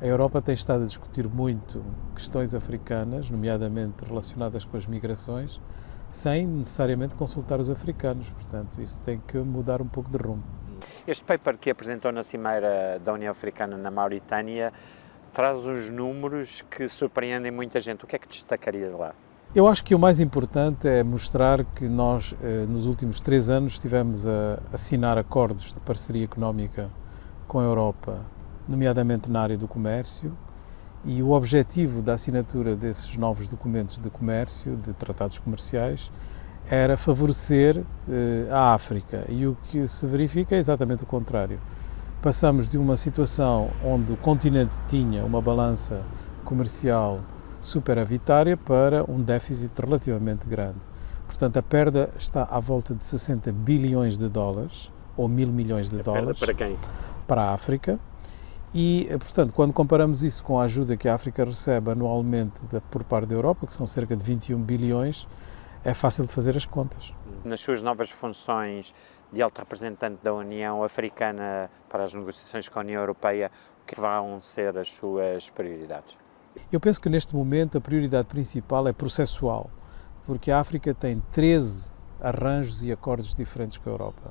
A Europa tem estado a discutir muito questões africanas, nomeadamente relacionadas com as migrações, sem necessariamente consultar os africanos. Portanto, isso tem que mudar um pouco de rumo. Este paper que apresentou na Cimeira da União Africana na Mauritânia traz uns números que surpreendem muita gente. O que é que destacaria lá? Eu acho que o mais importante é mostrar que nós, nos últimos 3 anos, estivemos a assinar acordos de parceria económica com a Europa, nomeadamente na área do comércio, e o objetivo da assinatura desses novos documentos de comércio, de tratados comerciais, era favorecer a África. E o que se verifica é exatamente o contrário. Passamos de uma situação onde o continente tinha uma balança comercial superavitária para um déficit relativamente grande. Portanto, a perda está à volta de 60 bilhões de dólares, ou 1.000 milhões de dólares. Para quem? Para a África. E, portanto, quando comparamos isso com a ajuda que a África recebe anualmente por parte da Europa, que são cerca de 21 bilhões, é fácil de fazer as contas. Nas suas novas funções de alto representante da União Africana para as negociações com a União Europeia, o que vão ser as suas prioridades? Eu penso que neste momento a prioridade principal é processual, porque a África tem 13 arranjos e acordos diferentes com a Europa.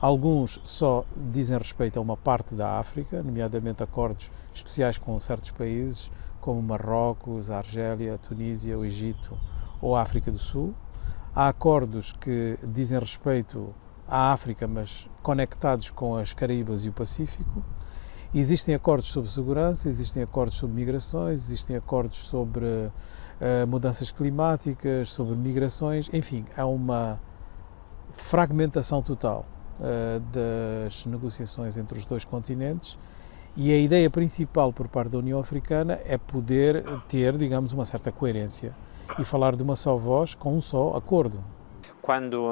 Alguns só dizem respeito a uma parte da África, nomeadamente acordos especiais com certos países, como Marrocos, a Argélia, a Tunísia, o Egito ou a África do Sul. Há acordos que dizem respeito à África, mas conectados com as Caraíbas e o Pacífico. Existem acordos sobre segurança, existem acordos sobre migrações, existem acordos sobre mudanças climáticas, sobre migrações, enfim, há uma fragmentação total das negociações entre os dois continentes e a ideia principal por parte da União Africana é poder ter, digamos, uma certa coerência e falar de uma só voz com um só acordo. Quando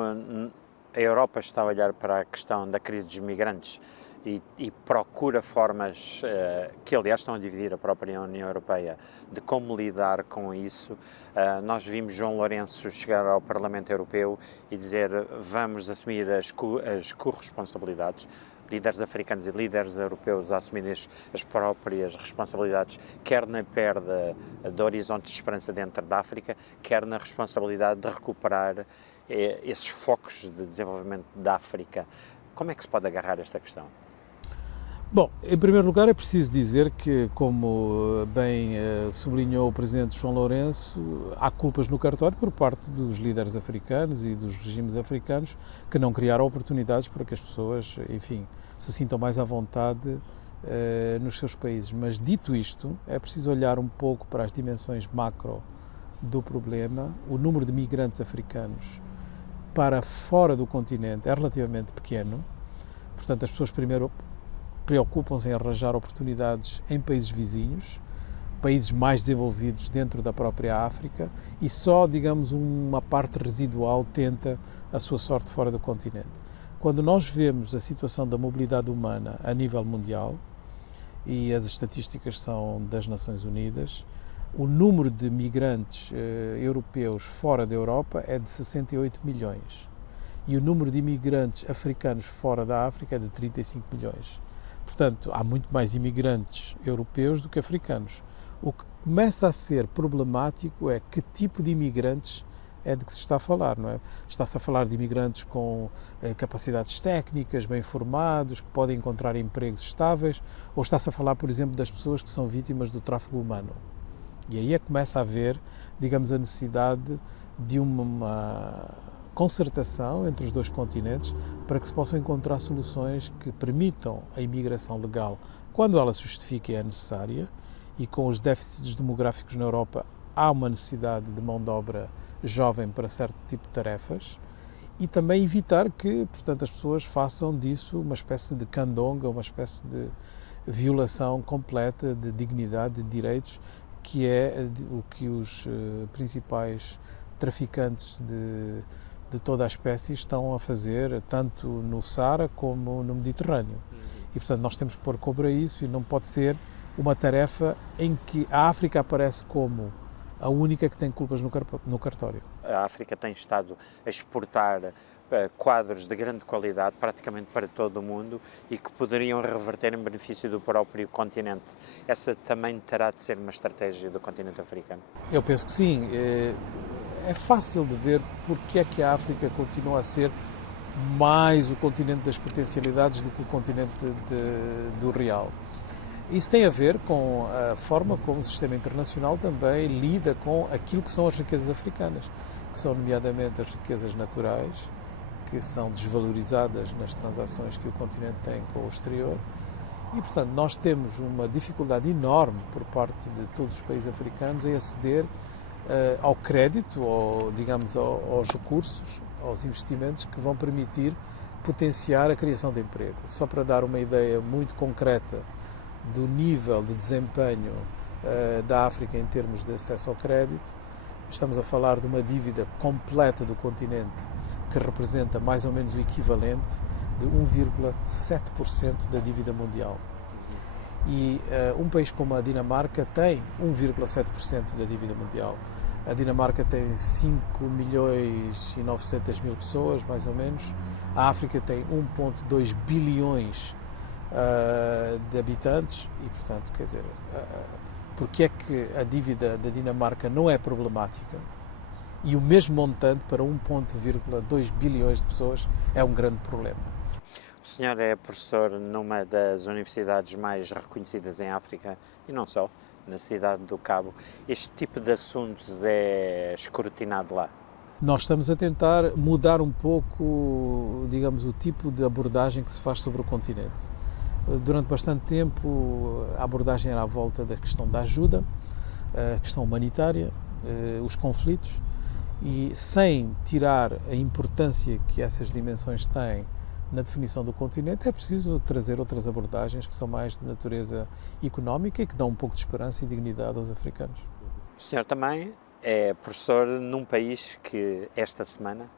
a Europa está a olhar para a questão da crise dos migrantes e procura formas que, aliás, estão a dividir a própria União Europeia de como lidar com isso, nós vimos João Lourenço chegar ao Parlamento Europeu e dizer vamos assumir as corresponsabilidades, líderes africanos e líderes europeus a assumirem as próprias responsabilidades, quer na perda do horizonte de esperança dentro da África, quer na responsabilidade de recuperar esses focos de desenvolvimento da África. Como é que se pode agarrar esta questão? Bom, em primeiro lugar é preciso dizer que, como bem sublinhou o Presidente João Lourenço, há culpas no cartório por parte dos líderes africanos e dos regimes africanos que não criaram oportunidades para que as pessoas, enfim, se sintam mais à vontade nos seus países. Mas, dito isto, é preciso olhar um pouco para as dimensões macro do problema. O número de migrantes africanos para fora do continente é relativamente pequeno. Portanto, as pessoas primeiro preocupam-se em arranjar oportunidades em países vizinhos, países mais desenvolvidos dentro da própria África, e só, digamos, uma parte residual tenta a sua sorte fora do continente. Quando nós vemos a situação da mobilidade humana a nível mundial, e as estatísticas são das Nações Unidas, o número de migrantes europeus fora da Europa é de 68 milhões e o número de imigrantes africanos fora da África é de 35 milhões. Portanto, há muito mais imigrantes europeus do que africanos. O que começa a ser problemático é que tipo de imigrantes é de que se está a falar, não é? Está-se a falar de imigrantes com capacidades técnicas, bem formados, que podem encontrar empregos estáveis, ou está-se a falar, por exemplo, das pessoas que são vítimas do tráfico humano? E aí é que começa a haver, digamos, a necessidade de uma concertação entre os dois continentes para que se possam encontrar soluções que permitam a imigração legal quando ela se justifique e é necessária, e com os déficits demográficos na Europa há uma necessidade de mão de obra jovem para certo tipo de tarefas, e também evitar que, portanto, as pessoas façam disso uma espécie de candonga, uma espécie de violação completa de dignidade, de direitos, que é o que os principais traficantes de toda a espécie estão a fazer, tanto no Saara como no Mediterrâneo. E, portanto, nós temos que pôr cobro a isso, e não pode ser uma tarefa em que a África aparece como a única que tem culpas no cartório. A África tem estado a exportar quadros de grande qualidade, praticamente para todo o mundo, e que poderiam reverter em benefício do próprio continente. Essa também terá de ser uma estratégia do continente africano? Eu penso que sim. É fácil de ver porque é que a África continua a ser mais o continente das potencialidades do que o continente do real. Isso tem a ver com a forma como o sistema internacional também lida com aquilo que são as riquezas africanas, que são nomeadamente as riquezas naturais, que são desvalorizadas nas transações que o continente tem com o exterior. E, portanto, nós temos uma dificuldade enorme por parte de todos os países africanos em aceder ao crédito, ou, digamos, aos recursos, aos investimentos que vão permitir potenciar a criação de emprego. Só para dar uma ideia muito concreta do nível de desempenho da África em termos de acesso ao crédito, estamos a falar de uma dívida completa do continente que representa mais ou menos o equivalente de 1,7% da dívida mundial. E um país como a Dinamarca tem 1,7% da dívida mundial. A Dinamarca tem 5 milhões e 900 mil pessoas, mais ou menos. A África tem 1,2 bilhões de habitantes e, portanto, quer dizer, porque é que a dívida da Dinamarca não é problemática e o mesmo montante para 1,2 bilhões de pessoas é um grande problema. O senhor é professor numa das universidades mais reconhecidas em África e não só, na cidade do Cabo. Este tipo de assuntos é escrutinado lá? Nós estamos a tentar mudar um pouco, digamos, o tipo de abordagem que se faz sobre o continente. Durante bastante tempo a abordagem era à volta da questão da ajuda, a questão humanitária, os conflitos, e sem tirar a importância que essas dimensões têm na definição do continente, é preciso trazer outras abordagens que são mais de natureza económica e que dão um pouco de esperança e dignidade aos africanos. O senhor também é professor num país que esta semana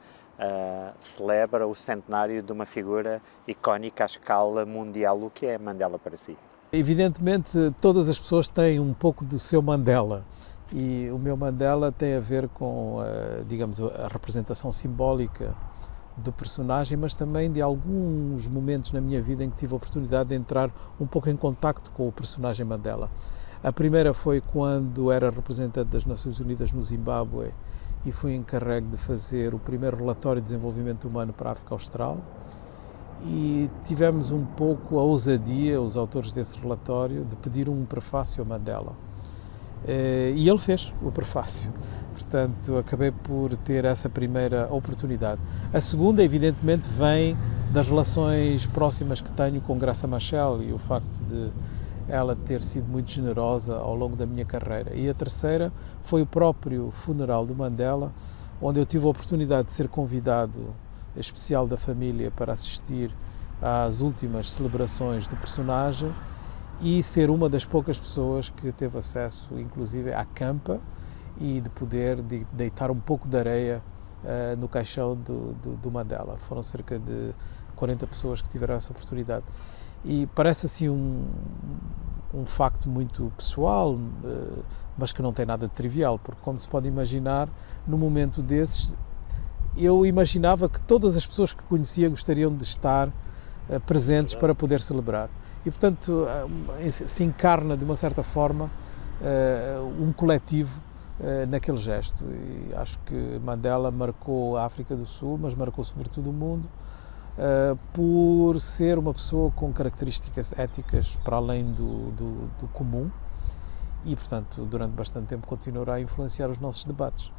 celebra o centenário de uma figura icónica à escala mundial. O que é Mandela para si? Evidentemente, todas as pessoas têm um pouco do seu Mandela e o meu Mandela tem a ver com, digamos, a representação simbólica do personagem, mas também de alguns momentos na minha vida em que tive a oportunidade de entrar um pouco em contacto com o personagem Mandela. A primeira foi quando era representante das Nações Unidas no Zimbábue e fui encarregue de fazer o primeiro relatório de desenvolvimento humano para a África Austral, e tivemos um pouco a ousadia, os autores desse relatório, de pedir um prefácio a Mandela. E ele fez o prefácio. Portanto, acabei por ter essa primeira oportunidade. A segunda, evidentemente, vem das relações próximas que tenho com Graça Machel e o facto de ela ter sido muito generosa ao longo da minha carreira. E a terceira foi o próprio funeral do Mandela, onde eu tive a oportunidade de ser convidado especial da família para assistir às últimas celebrações do personagem e ser uma das poucas pessoas que teve acesso, inclusive, à campa e de poder deitar um pouco de areia no caixão do Mandela. Foram cerca de 40 pessoas que tiveram essa oportunidade. E parece assim um facto muito pessoal, mas que não tem nada de trivial, porque, como se pode imaginar, num momento desses, eu imaginava que todas as pessoas que conhecia gostariam de estar presentes para poder celebrar. E, portanto, se encarna, de uma certa forma, um coletivo naquele gesto. E acho que Mandela marcou a África do Sul, mas marcou sobretudo o mundo, por ser uma pessoa com características éticas para além do comum e, portanto, durante bastante tempo continuará a influenciar os nossos debates.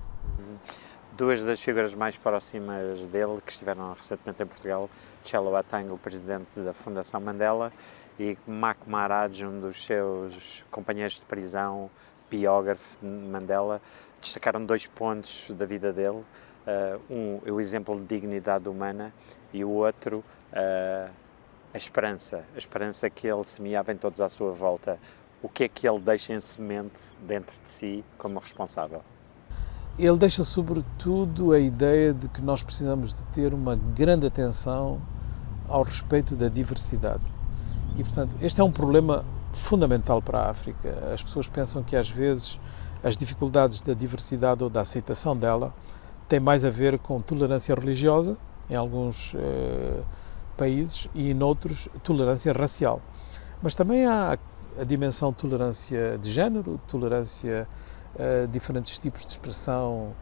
Duas das figuras mais próximas dele, que estiveram recentemente em Portugal, Tshelo Atang, o presidente da Fundação Mandela, e Mac Maharaj, um dos seus companheiros de prisão, biógrafo de Mandela, destacaram 2 pontos da vida dele. Um é o exemplo de dignidade humana e o outro a esperança que ele semeava em todos à sua volta. O que é que ele deixa em semente dentro de si como responsável? Ele deixa sobretudo a ideia de que nós precisamos de ter uma grande atenção ao respeito da diversidade. E, portanto, este é um problema fundamental para a África. As pessoas pensam que, às vezes, as dificuldades da diversidade ou da aceitação dela têm mais a ver com tolerância religiosa em alguns países, e em outros tolerância racial. Mas também há a dimensão de tolerância de género, tolerância a diferentes tipos de expressão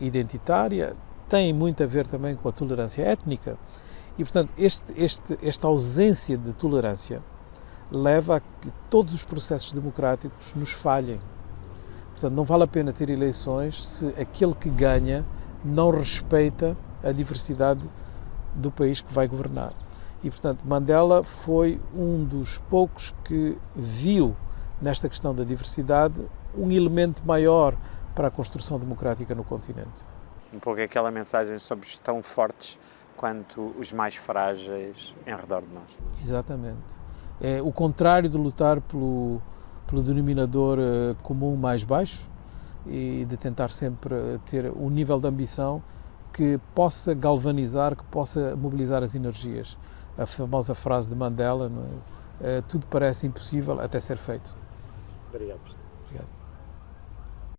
identitária, tem muito a ver também com a tolerância étnica. E, portanto, esta ausência de tolerância leva a que todos os processos democráticos nos falhem. Portanto, não vale a pena ter eleições se aquele que ganha não respeita a diversidade do país que vai governar. E, portanto, Mandela foi um dos poucos que viu nesta questão da diversidade um elemento maior para a construção democrática no continente. Um pouco aquela mensagem sobre os tão fortes quanto os mais frágeis em redor de nós. Exatamente. É o contrário de lutar pelo denominador comum mais baixo e de tentar sempre ter um nível de ambição que possa galvanizar, que possa mobilizar as energias. A famosa frase de Mandela, não é? Tudo parece impossível até ser feito. Obrigado. Obrigado.